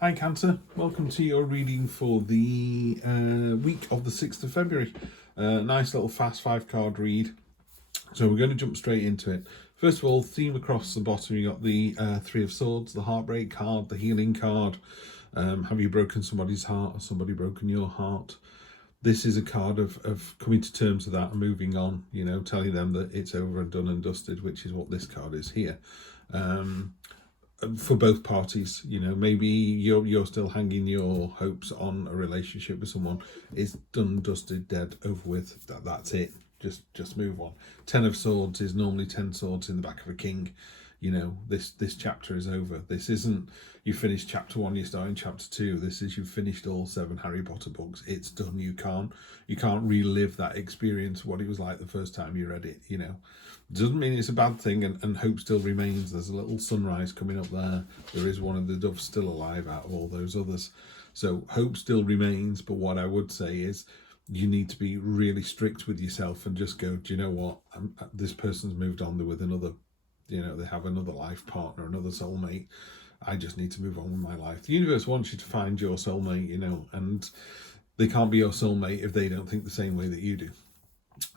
Hi Cancer, welcome to your reading for the week of the 6th of February. Nice little fast 5 card read. So we're going to jump straight into it. First of all, theme across the bottom, you got the Three of Swords, the Heartbreak card, the Healing card. Have you broken somebody's heart or somebody broken your heart? This is a card of coming to terms with that and moving on, you know, telling them that it's over and done and dusted, which is what this card is here. For both parties, you know, maybe you're still hanging your hopes on a relationship with someone. It's done, dusted, dead, over with. That's it. Just move on. 10 of Swords is normally 10 swords in the back of a king. You know, this chapter is over. This isn't you finished chapter 1, you're starting chapter 2. This is you've finished all 7 Harry Potter books. It's done. You can't relive that experience, what it was like the first time you read it, you know. Doesn't mean it's a bad thing, and hope still remains. There's a little sunrise coming up there. There is one of the doves still alive out of all those others. So hope still remains, but what I would say is you need to be really strict with yourself and just go, do you know what? This person's moved on. They're with another, you know, they have another life partner, another soulmate. I just need to move on with my life. The universe wants you to find your soulmate, you know, and they can't be your soulmate if they don't think the same way that you do.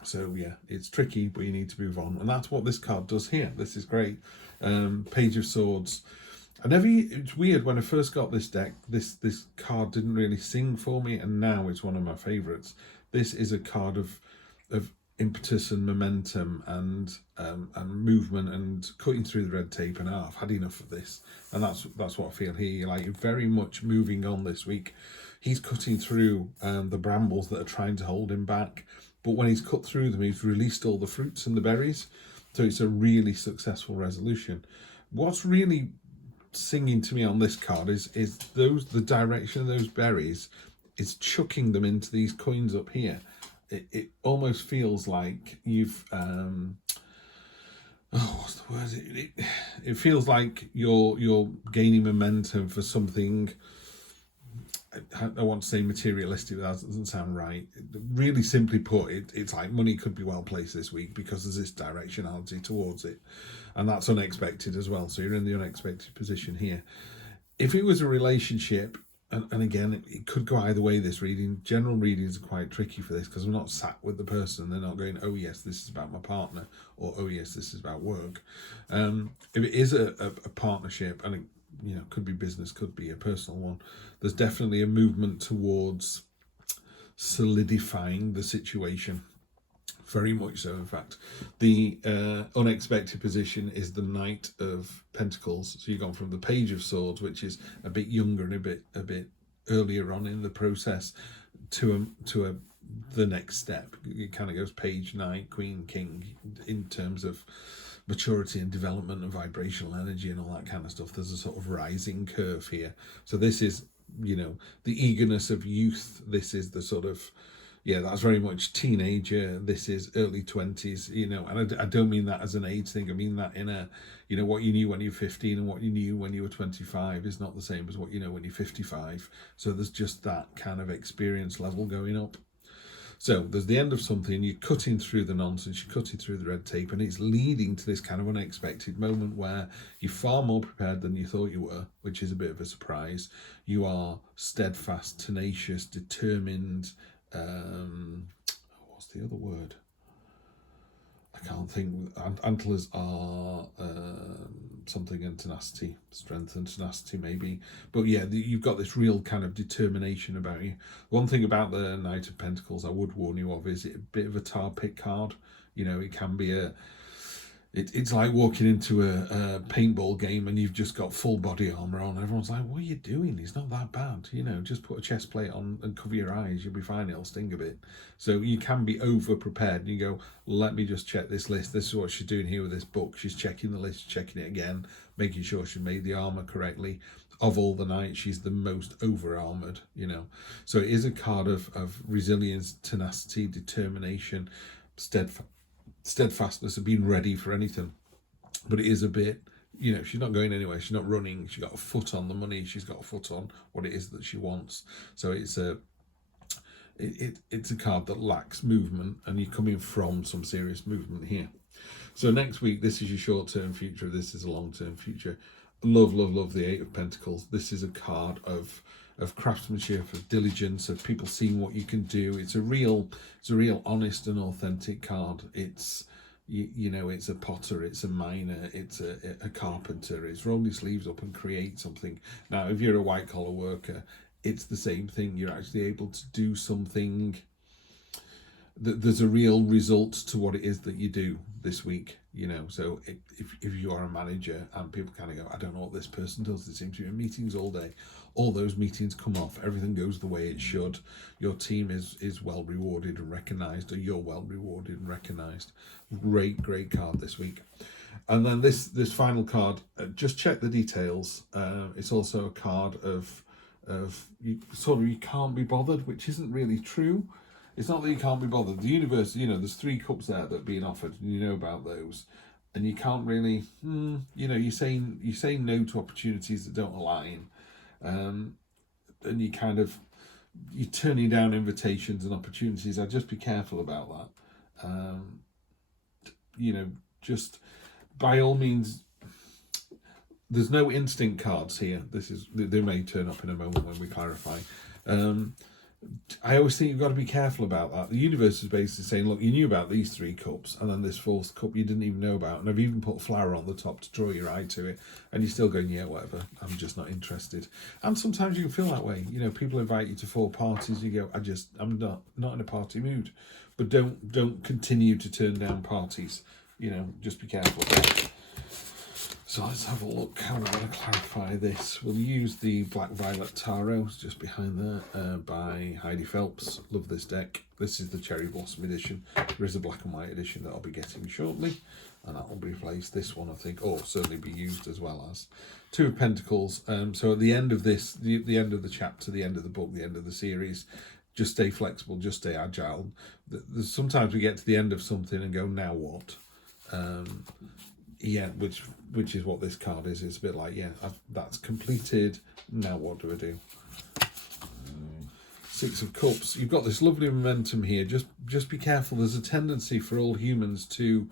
So yeah, it's tricky, but you need to move on, and that's what this card does here. This is great. Page of Swords. It's weird, when I first got this deck, this card didn't really sing for me, and now it's one of my favorites. This is a card of impetus and momentum and movement and cutting through the red tape, and I've had enough of this, and that's what I feel here. Like, you're very much moving on this week. He's cutting through the brambles that are trying to hold him back, but when he's cut through them, he's released all the fruits and the berries, so it's a really successful resolution. What's really singing to me on this card is the direction of those berries is chucking them into these coins up here. It almost feels like you've what's the word? It feels like you're gaining momentum for something. I want to say materialistic, but that doesn't sound right. Really simply put, it's like money could be well placed this week because there's this directionality towards it, and that's unexpected as well. So you're in the unexpected position here. If it was a relationship, and again, it could go either way, this reading. General readings are quite tricky for this because I'm not sat with the person. They're not going, oh yes, this is about my partner, or oh yes, this is about work. If it is a partnership, and you know, could be business, could be a personal one, there's definitely a movement towards solidifying the situation. Very much so, in fact. The unexpected position is the Knight of Pentacles. So you've gone from the Page of Swords, which is a bit younger and a bit earlier on in the process, to the next step. It kind of goes Page, Knight, Queen, King in terms of maturity and development and vibrational energy and all that kind of stuff. There's a sort of rising curve here. So this is, you know, the eagerness of youth. This is the sort of, yeah, that's very much teenager. This is early 20s, you know, and I don't mean that as an age thing. I mean that in a, you know, what you knew when you were 15 and what you knew when you were 25 is not the same as what you know when you're 55. So there's just that kind of experience level going up. So there's the end of something, you're cutting through the nonsense, you're cutting through the red tape, and it's leading to this kind of unexpected moment where you're far more prepared than you thought you were, which is a bit of a surprise. You are steadfast, tenacious, determined. What's the other word? I can't think. Antlers are something, and tenacity, strength and tenacity maybe. But yeah, you've got this real kind of determination about you. One thing about the Knight of Pentacles I would warn you of is it a bit of a tar pit card. You know, it can be it's like walking into a paintball game and you've just got full body armor on. Everyone's like, what are you doing? It's not that bad. You know, just put a chest plate on and cover your eyes. You'll be fine. It'll sting a bit. So you can be over prepared. And you go, let me just check this list. This is what she's doing here with this book. She's checking the list, checking it again, making sure she made the armor correctly. Of all the knights, she's the most over armored, you know. So it is a card of resilience, tenacity, determination, steadfastness of being ready for anything. But it is a bit, you know, she's not going anywhere. She's not running. She's got a foot on the money. She's got a foot on what it is that she wants. So it's a card that lacks movement, and you're coming from some serious movement here. So next week, this is your short-term future. This is a long-term future. Love, love, love the Eight of Pentacles. This is a card of craftsmanship, of diligence, of people seeing what you can do. It's a real honest and authentic card. It's you know, it's a potter, it's a miner, it's a carpenter. It's roll your sleeves up and create something. Now, if you're a white collar worker, it's the same thing. You're actually able to do something. There's a real result to what it is that you do this week, you know. So if you are a manager and people kind of go, I don't know what this person does, they seem to be in meetings all day, all those meetings come off, everything goes the way it should, your team is well rewarded and recognized, or you're well rewarded and recognized. Great card this week. And then this final card, just check the details. It's also a card of you can't be bothered, which isn't really true. It's not that you can't be bothered. The universe, you know, there's 3 cups there that are being offered, and you know about those, and you can't really, you know, you're saying no to opportunities that don't align, and you're turning down invitations and opportunities. I'd just be careful about that. You know, just by all means. There's no instinct cards here. They may turn up in a moment when we clarify. I always think you've got to be careful about that. The universe is basically saying, look, you knew about these 3 cups, and then this 4th cup you didn't even know about, and I've even put a flower on the top to draw your eye to it, and you're still going, yeah, whatever, I'm just not interested. And sometimes you can feel that way. You know, people invite you to 4 parties, you go, I'm not in a party mood. But don't continue to turn down parties. You know, just be careful of that. So let's have a look how we're going to clarify this. We'll use the Black Violet Tarot, just behind there, by Heidi Phelps. Love this deck. This is the Cherry Blossom edition. There is a black and white edition that I'll be getting shortly, and that will replace this one, I think, or certainly be used as well as. 2 of Pentacles. So at the end of this, the end of the chapter, the end of the book, the end of the series, just stay flexible, just stay agile. Sometimes we get to the end of something and go, now what? Yeah, which is what this card is. It's a bit like, yeah, that's completed. Now what do I do? 6 of Cups. You've got this lovely momentum here. Just be careful. There's a tendency for all humans to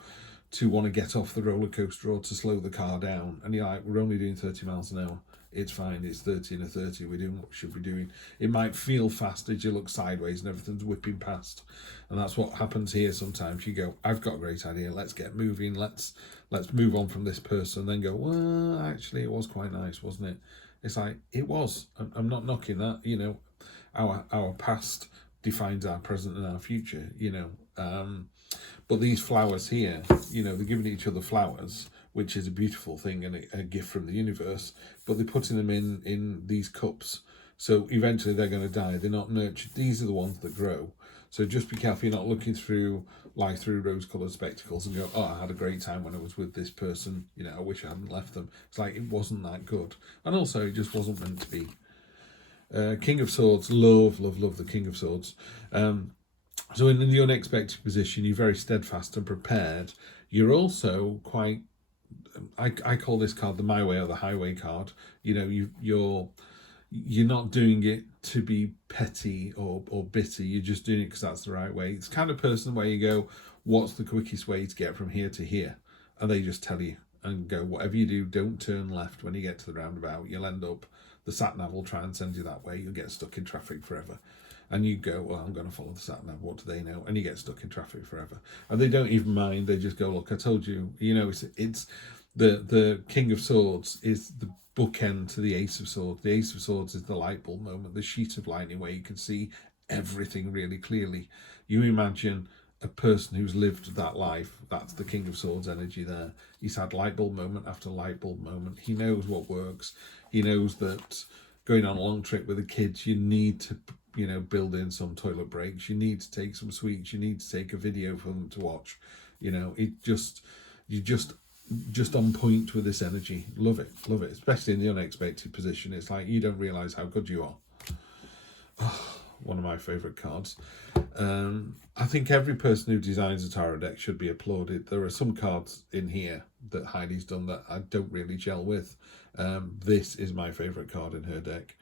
want to get off the roller coaster or to slow the car down. And you're like, we're only doing 30 miles an hour. It's fine. It's 30 and a 30. We're doing what we should be doing. It might feel fast as you look sideways and everything's whipping past. And that's what happens here sometimes. You go, I've got a great idea. Let's get moving. Let's move on from this person. Then go, well, actually, it was quite nice, wasn't it? It's like, it was. I'm not knocking that. You know, our past defines our present and our future, you know. But these flowers here, you know, they're giving each other flowers, which is a beautiful thing and a gift from the universe, but they're putting them in these cups. So eventually they're going to die. They're not nurtured. These are the ones that grow. So just be careful you're not looking through rose-coloured spectacles and go, oh, I had a great time when I was with this person. You know, I wish I hadn't left them. It's like, it wasn't that good. And also, it just wasn't meant to be. King of Swords. Love the King of Swords. So in the unexpected position, you're very steadfast and prepared. You're also quite... I call this card the My Way or the Highway card. You know, you're not doing it to be petty or bitter. You're just doing it because that's the right way. It's the kind of person where you go, what's the quickest way to get from here to here? And they just tell you and go, whatever you do, don't turn left when you get to the roundabout. You'll end up, the sat-nav will try and send you that way. You'll get stuck in traffic forever. And you go, well, I'm going to follow the sat-nav. What do they know? And you get stuck in traffic forever. And they don't even mind. They just go, look, I told you. You know, it's the King of Swords is the bookend to the Ace of Swords. The Ace of Swords is the light bulb moment, the sheet of lightning where you can see everything really clearly. You imagine a person who's lived that life. That's the King of Swords energy there. He's had light bulb moment after light bulb moment. He knows what works. He knows that going on a long trip with the kids, you need to, you know, build in some toilet breaks. You need to take some sweets. You need to take a video for them to watch. You know, you're just on point with this energy. Love it, especially in the unexpected position. It's like you don't realise how good you are. Oh, one of my favourite cards. I think every person who designs a tarot deck should be applauded. There are some cards in here that Heidi's done that I don't really gel with. This is my favourite card in her deck.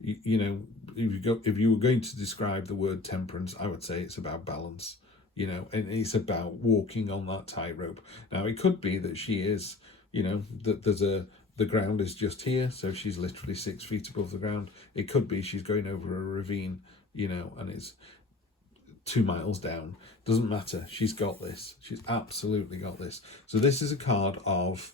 You know, if you were going to describe the word temperance, I would say it's about balance. You know, and it's about walking on that tightrope. Now, it could be that she is, you know, that there's a the ground is just here, so she's literally 6 feet above the ground. It could be she's going over a ravine, you know, and it's 2 miles down. Doesn't matter. She's got this. She's absolutely got this. So this is a card of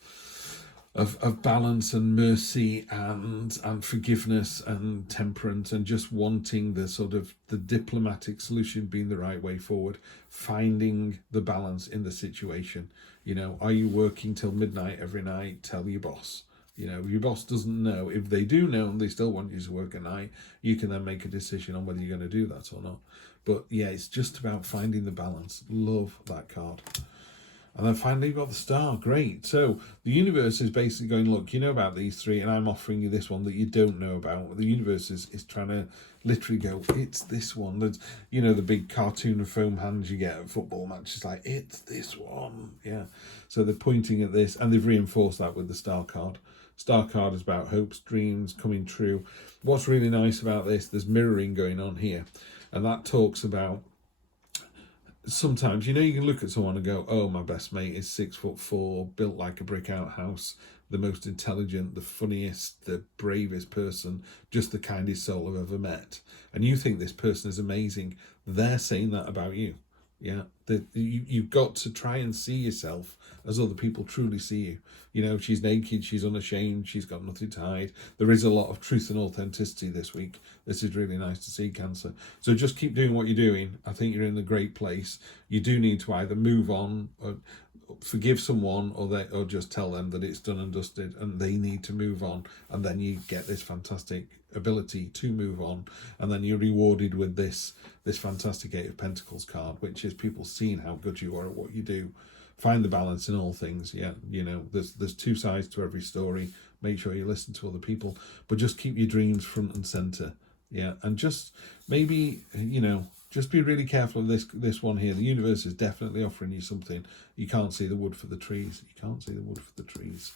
balance and mercy and forgiveness and temperance, and just wanting the sort of the diplomatic solution being the right way forward, finding the balance in the situation. You know, are you working till midnight every night? Tell your boss. You know, your boss doesn't know. If they do know and they still want you to work at night, you can then make a decision on whether you're going to do that or not. But yeah, it's just about finding the balance. Love that card. And then finally you've got the star. Great. So the universe is basically going, look, you know about these three, and I'm offering you this one that you don't know about. The universe is trying to literally go, it's this one. There's, you know, the big cartoon of foam hands you get at football matches, like, it's this one. Yeah. So they're pointing at this, and they've reinforced that with the star card. Star card is about hopes, dreams coming true. What's really nice about this, there's mirroring going on here. And that talks about, sometimes, you know, you can look at someone and go, oh, my best mate is 6'4", built like a brick outhouse, the most intelligent, the funniest, the bravest person, just the kindest soul I've ever met. And you think this person is amazing. They're saying that about you. Yeah, you've got to try and see yourself as other people truly see you. You know, she's naked, she's unashamed, she's got nothing to hide. There is a lot of truth and authenticity this week. This is really nice to see, Cancer. So just keep doing what you're doing. I think you're in a great place. You do need to either move on or forgive someone, or just tell them that it's done and dusted and they need to move on, and then you get this fantastic ability to move on, and then you're rewarded with this fantastic 8 of Pentacles card, which is people seeing how good you are at what you do. Find the balance in all things. Yeah, you know, there's 2 sides to every story. Make sure you listen to other people, but just keep your dreams front and center. Yeah, and just maybe, you know, just be really careful of this one here. The universe is definitely offering you something. You can't see the wood for the trees. You can't see the wood for the trees.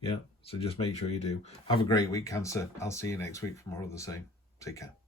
Yeah, so just make sure you do. Have a great week, Cancer. I'll see you next week for more of the same. Take care.